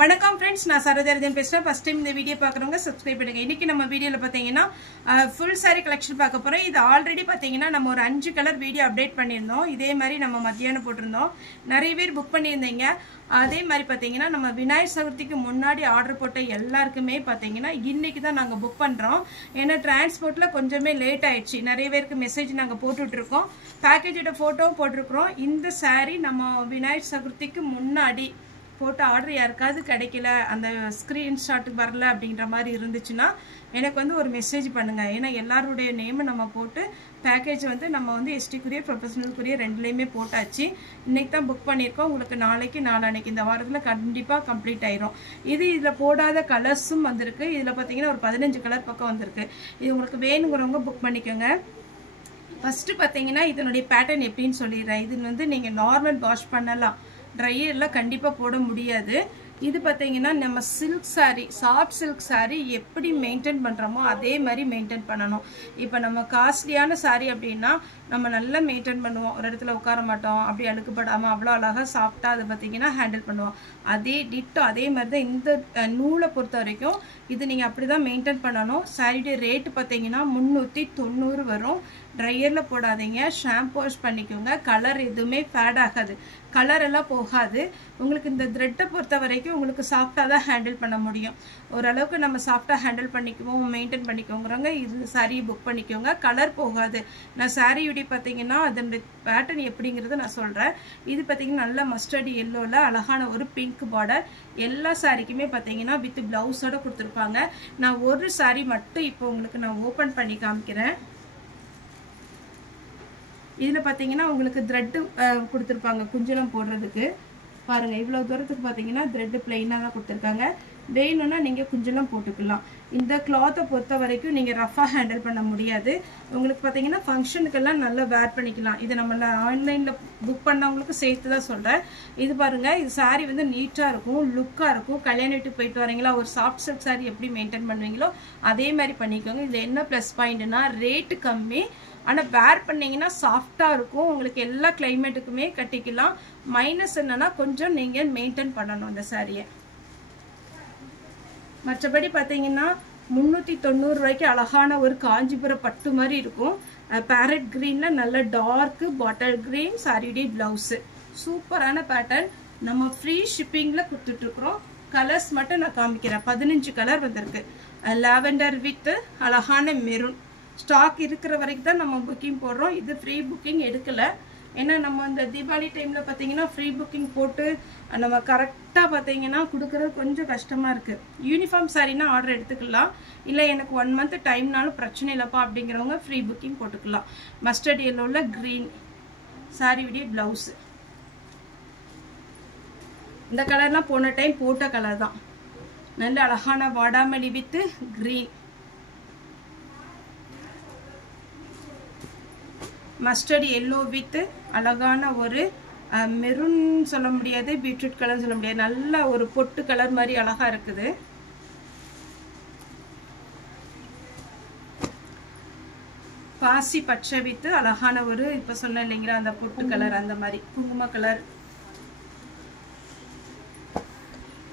வணக்கம் फ्रेंड्स நான் சரோஜாரதன் பேசுறேன் ஃபர்ஸ்ட் டைம் இந்த வீடியோ பார்க்கறவங்க சப்ஸ்கிரைப் பண்ணுங்க இன்னைக்கு நம்ம வீடியோல பாத்தீங்கன்னா full saree collection பார்க்க போறோம் இது ஆல்ரெடி பாத்தீங்கன்னா நம்ம ஒரு 5 கலர் வீடியோ அப்டேட் பண்ணிருந்தோம் இதே மாதிரி நம்ம மத்தியானம் போட்டுருந்தோம் நிறைய பேர் புக் பண்ணியிருந்தீங்க அதே மாதிரி பாத்தீங்கன்னா நம்ம விநாயகர் சதுர்த்திக்கு முன்னாடி ஆர்டர் போட்ட எல்லாருக்குமே பாத்தீங்கன்னா இன்னைக்கு தான் நாங்க புக் பண்றோம் ஏன்னா டிரான்ஸ்போர்ட்ல கொஞ்சமே லேட் ஆயிடுச்சு நிறைய பேருக்கு மெசேஜ் நாங்க போட்டுட்டு இருக்கோம் பேக்கேஜோட போட்டோ போட்டுருக்கோம் இந்த saree நம்ம விநாயகர் சதுர்த்திக்கு முன்னாடி போட்ட ஆர்டர் யாருக்காவது கிடைக்கல அந்த ஸ்கிரீன்ஷாட் வரல அப்படிங்கற மாதிரி இருந்துச்சுனா எனக்கு வந்து ஒரு மெசேஜ் பண்ணுங்க ஏனா எல்லாரோட நேம் நம்ம போட்டு பேக்கேஜ் வந்து நம்ம வந்து எஸ்டி courier ப்ரொபஷனல் courier ரெண்டுலயுமே போட்டாச்சு இன்னைக்கு தான் புக் பண்ணிருக்கோம் உங்களுக்கு நாளைக்கு நாளானைக்கு இந்த வாரத்துல கண்டிப்பா கம்ப்ளீட் ஆயிரும் இதுல போடாத கலர்ஸும் வந்திருக்கு இதுல பாத்தீங்கன்னா ஒரு 15 கலர் பக்கம் வந்திருக்கு இது உங்களுக்கு வேணும்ங்கறவங்க புக் பண்ணிக்கோங்க ஃபர்ஸ்ட் பாத்தீங்கன்னா இதனுடைய பேட்டர்ன் எப்படின்னு சொல்லிறேன் இது வந்து நீங்க நார்மல் வாஷ் பண்ணலாம் ட்ரையர்ல கண்டிப்பா போட முடியாது இது பாத்தீங்கன்னா நம்ம silk saree soft silk saree எப்படி மெயின்टेन பண்றோமோ அதே மாதிரி மெயின்टेन பண்ணனும் இப்போ நம்ம காஸ்ட்லியான saree அப்படினா நம்ம நல்லா மெயின்टेन பண்ணுவோம் ஒரு இடத்துல உட்கார மாட்டோம் அப்படி அழுக்குப்படாம அவ்வளவு அழகா சாஃப்ட்டா அது பாத்தீங்கன்னா ஹேண்டில் பண்ணுவோம் அதே டிட்டோ அதே மாதிரி தான் இந்த நூலை பொறுத்த வரைக்கும் இது நீங்க அப்படி தான் மெயின்टेन பண்ணனும் saree ரேட் பாத்தீங்கன்னா 390 வரும் ட்ரையர்ல போடாதீங்க ஷாம்பு வாஷ் பண்ணிக்கோங்க கலர் எதுமே ஃபேட் ஆகாது கலர் எல்லாம் போகாது உங்களுக்கு இந்த த்ரெட் பொறுத்த வரைக்கும் உங்களுக்கு சாஃப்ட்டா தான் ஹேண்டில் பண்ண முடியும் ஓரளவுக்கு நம்ம சாஃப்ட்டா ஹேண்டில் பண்ணிக்குவோம் மெயின்टेन பண்ணிக்கோங்கறங்க இது saree புக் பண்ணிக்கோங்க கலர் போகாது நான் saree யூடி பாத்தீங்கன்னா அதோட பேட்டர்ன் எப்படிங்கறது நான் சொல்றேன் இது பாத்தீங்கன்னா நல்ல மஸ்டர்ட் yellowல அழகான ஒரு பிங்க் border எல்லா சாரிக்குமே பாத்தீங்கன்னா வித் ப்ளவுஸோட கொடுத்திருப்பாங்க நான் ஒரு saree மட்டும் இப்போ உங்களுக்கு நான் ஓபன் பண்ணி காமிக்கிறேன் இதுல பாத்தீங்கன்னா உங்களுக்கு thread கொடுத்திருப்பாங்க குஞ்சலம் போடுறதுக்கு பாருங்க இவ்வளவு தூரத்துக்கு பாத்தீங்கன்னா thread plain-ஆ தான் கொடுத்திருக்காங்க வேணும்னா நீங்க குஞ்சலம் போட்டுக்கலாம் இந்த cloth பொறுத்த வரைக்கும் நீங்க ரஃபா ஹேண்டில் பண்ண முடியாது உங்களுக்கு பாத்தீங்கன்னா ஃபங்க்ஷனுக்கு எல்லாம் நல்லா வேர் பண்ணிக்கலாம் இது நம்ம ஆன்லைன்ல புக் பண்ணவங்களுக்கு சேர்த்து தான் சொல்றேன் இது பாருங்க இது saree வந்து நீட்டா இருக்கும் லுக்கா இருக்கும் கல்யாண வீட்டுக்கு போயிட்டு வரீங்களா ஒரு சாஃப்ட் சில்க் saree எப்படி மெயின்टेन பண்ணுவீங்களோ அதே மாதிரி பண்ணிக்கோங்க இது என்ன ப்ளஸ் பாயிண்ட்னா ரேட் கம்மி ஆனா வேர் பண்ணீங்கன்னா சாஃப்ட்டா இருக்கும் உங்களுக்கு எல்லா கிளைமேட்டுக்குமே கட்டிக்கலாம் மைனஸ் என்னன்னா கொஞ்சம் நீங்க மெயின்टेन பண்ணனும் இந்த சாரியை மற்றபடி பாத்தீங்கன்னா 390 ரூபாய்க்கு அழகான ஒரு காஞ்சிபுரம் பட்டு மாதிரி இருக்கும் பேரட் கிரீன்ல நல்ல டார்க் பாட்டில் கிரீன் சாரியுடைய பிளவுஸ் சூப்பரான பேட்டர்ன் நம்ம ஃப்ரீ ஷிப்பிங்ல கொடுத்துட்டு இருக்கோம் கலர்ஸ் மட்டும் நான் காமிக்கிறேன் 15 கலர் வந்திருக்கு லாவெண்டர் வித் அழகான மெரூன் ஸ்டாக் இருக்கிற வரைக்கும் தான் நம்ம புக்கிங் போடுறோம் இது ஃப்ரீ புக்கிங் எடுக்கல ஏன்னா நம்ம அந்த தீபாவளி டைம்ல பாத்தீங்கன்னா ஃப்ரீ புக்கிங் போட்டு நம்ம கரெக்டா பாத்தீங்கன்னா கொடுக்கிறது கொஞ்சம் கஷ்டமா இருக்கு யூனிஃபார்ம் சாரினா ஆர்டர் எடுத்துக்கலாம் இல்ல எனக்கு 1 மந்த் டைம்னாலும் பிரச்சனை இல்லப்பா அப்படிங்கறவங்க ஃப்ரீ புக்கிங் போட்டுக்கலாம் மஸ்டர்ட் yellowல கிரீன் சாரியுடைய பிளவுஸ் இந்த கலர்லாம் போன டைம் போட்ட கலர் தான் நல்ல அழகான வாடாமல்லி with green mustard yellow with அழகான ஒரு மெரூன் சொல்ல முடியாது பீட்ரூட் கலர் சொல்ல முடியாது நல்ல ஒரு பொட்டு கலர் மாதிரி அழகா இருக்குது பாசி பச்சை வித் அழகான ஒரு இப்ப சொன்ன இல்லைங்களா அந்த பொட்டு கலர் அந்த மாதிரி குங்கும கலர்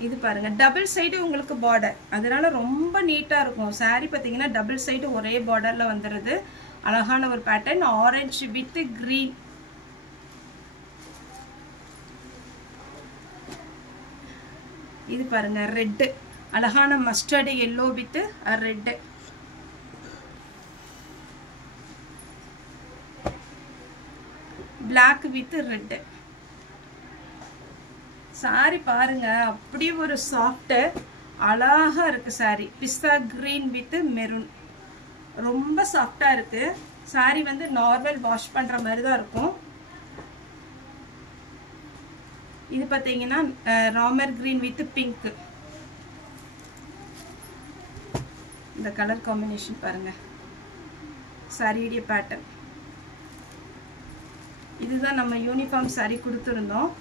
இது பாருங்க டபுள் சைடு உங்களுக்கு பார்டர் அதனால ரொம்ப நீட்டா இருக்கும் saree பாத்தீங்கன்னா டபுள் சைடு ஒரே பார்டர்ல வந்துருது அழகான ஒரு பேட்டர்ன் ஆரஞ்சு வித் கிரீன் இது பாருங்க ரெட் அழகான mustard yellow with red black with red saree பாருங்க அப்படியே ஒரு சாஃப்ட் அழகா இருக்கு saree pista green with maroon ரொம்ப சாஃப்ட்டா இருக்கு saree வந்து நார்மல் வாஷ் பண்ற மாதிரி தான் இருக்கும் இது பாத்தீங்கன்னா ராமர் கிரீன் வித் பிங்க் இந்த கலர் காம்பினேஷன் பாருங்க சாரியுடைய பேட்டர்ன் இதுதான் நம்ம யூனிஃபார்ம் saree கொடுத்திருந்தோம்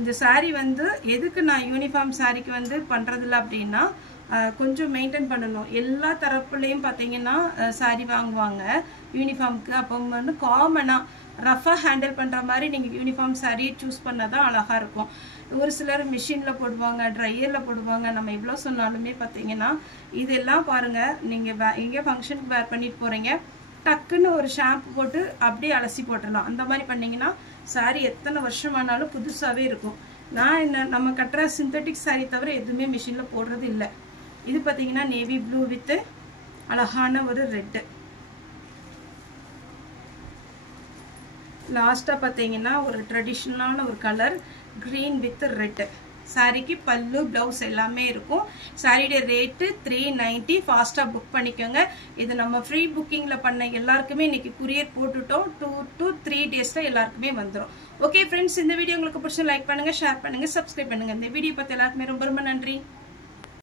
இந்த saree வந்து எதுக்கு நான் யூனிஃபார்ம் சாரிக்கு வந்து பண்றதில்ல அப்படினா கொஞ்சம் மெயின்டைன் பண்ணணும். எல்லா தரப்புலையும் பார்த்தீங்கன்னா சாரி வாங்குவாங்க யூனிஃபார்முக்கு. அப்போ வந்து காமனாக ரஃபாக ஹேண்டில் பண்ணுற மாதிரி நீங்கள் யூனிஃபார்ம் சாரீ சூஸ் பண்ணால் தான் அழகாக இருக்கும். ஒரு சிலர் மிஷினில் போடுவாங்க, ட்ரையரில் போடுவாங்க. நம்ம எவ்வளோ சொன்னாலுமே பார்த்தீங்கன்னா இதெல்லாம் பாருங்கள், நீங்கள் எங்கே ஃபங்க்ஷனுக்கு வேர் பண்ணிட்டு போகிறீங்க, டக்குன்னு ஒரு ஷாம்பு போட்டு அப்படியே அலசி போட்டுடலாம். அந்த மாதிரி பண்ணிங்கன்னா சாரீ எத்தனை வருஷம் ஆனாலும் புதுசாகவே இருக்கும். நான் நம்ம கட்டுற சிந்தட்டிக் சாரீ தவிர எதுவுமே மிஷினில் போடுறது இல்லை. இது பார்த்தீங்கன்னா நேவி ப்ளூ வித்து அழகான ஒரு ரெட்டு. லாஸ்ட்டாக பார்த்தீங்கன்னா ஒரு ட்ரெடிஷ்னலான ஒரு கலர் க்ரீன் வித் ரெட்டு. சாரிக்கு பல்லு ப்ளவுஸ் எல்லாமே இருக்கும். சாரியோட ரேட்டு 390. ஃபாஸ்ட்டாக புக் பண்ணிக்கோங்க. இது நம்ம ஃப்ரீ புக்கிங்கில் பண்ண எல்லாருக்குமே இன்றைக்கி குரியர் போட்டுட்டோம். 2 to 3 டேஸில் எல்லாருக்குமே வந்துடும். ஓகே ஃப்ரெண்ட்ஸ், இந்த வீடியோ உங்களுக்கு பிடிச்சா லைக் பண்ணுங்கள், ஷேர் பண்ணுங்கள், சப்ஸ்கிரைப் பண்ணுங்கள். இந்த வீடியோ பார்த்து எல்லாருக்குமே ரொம்ப ரொம்ப நன்றி.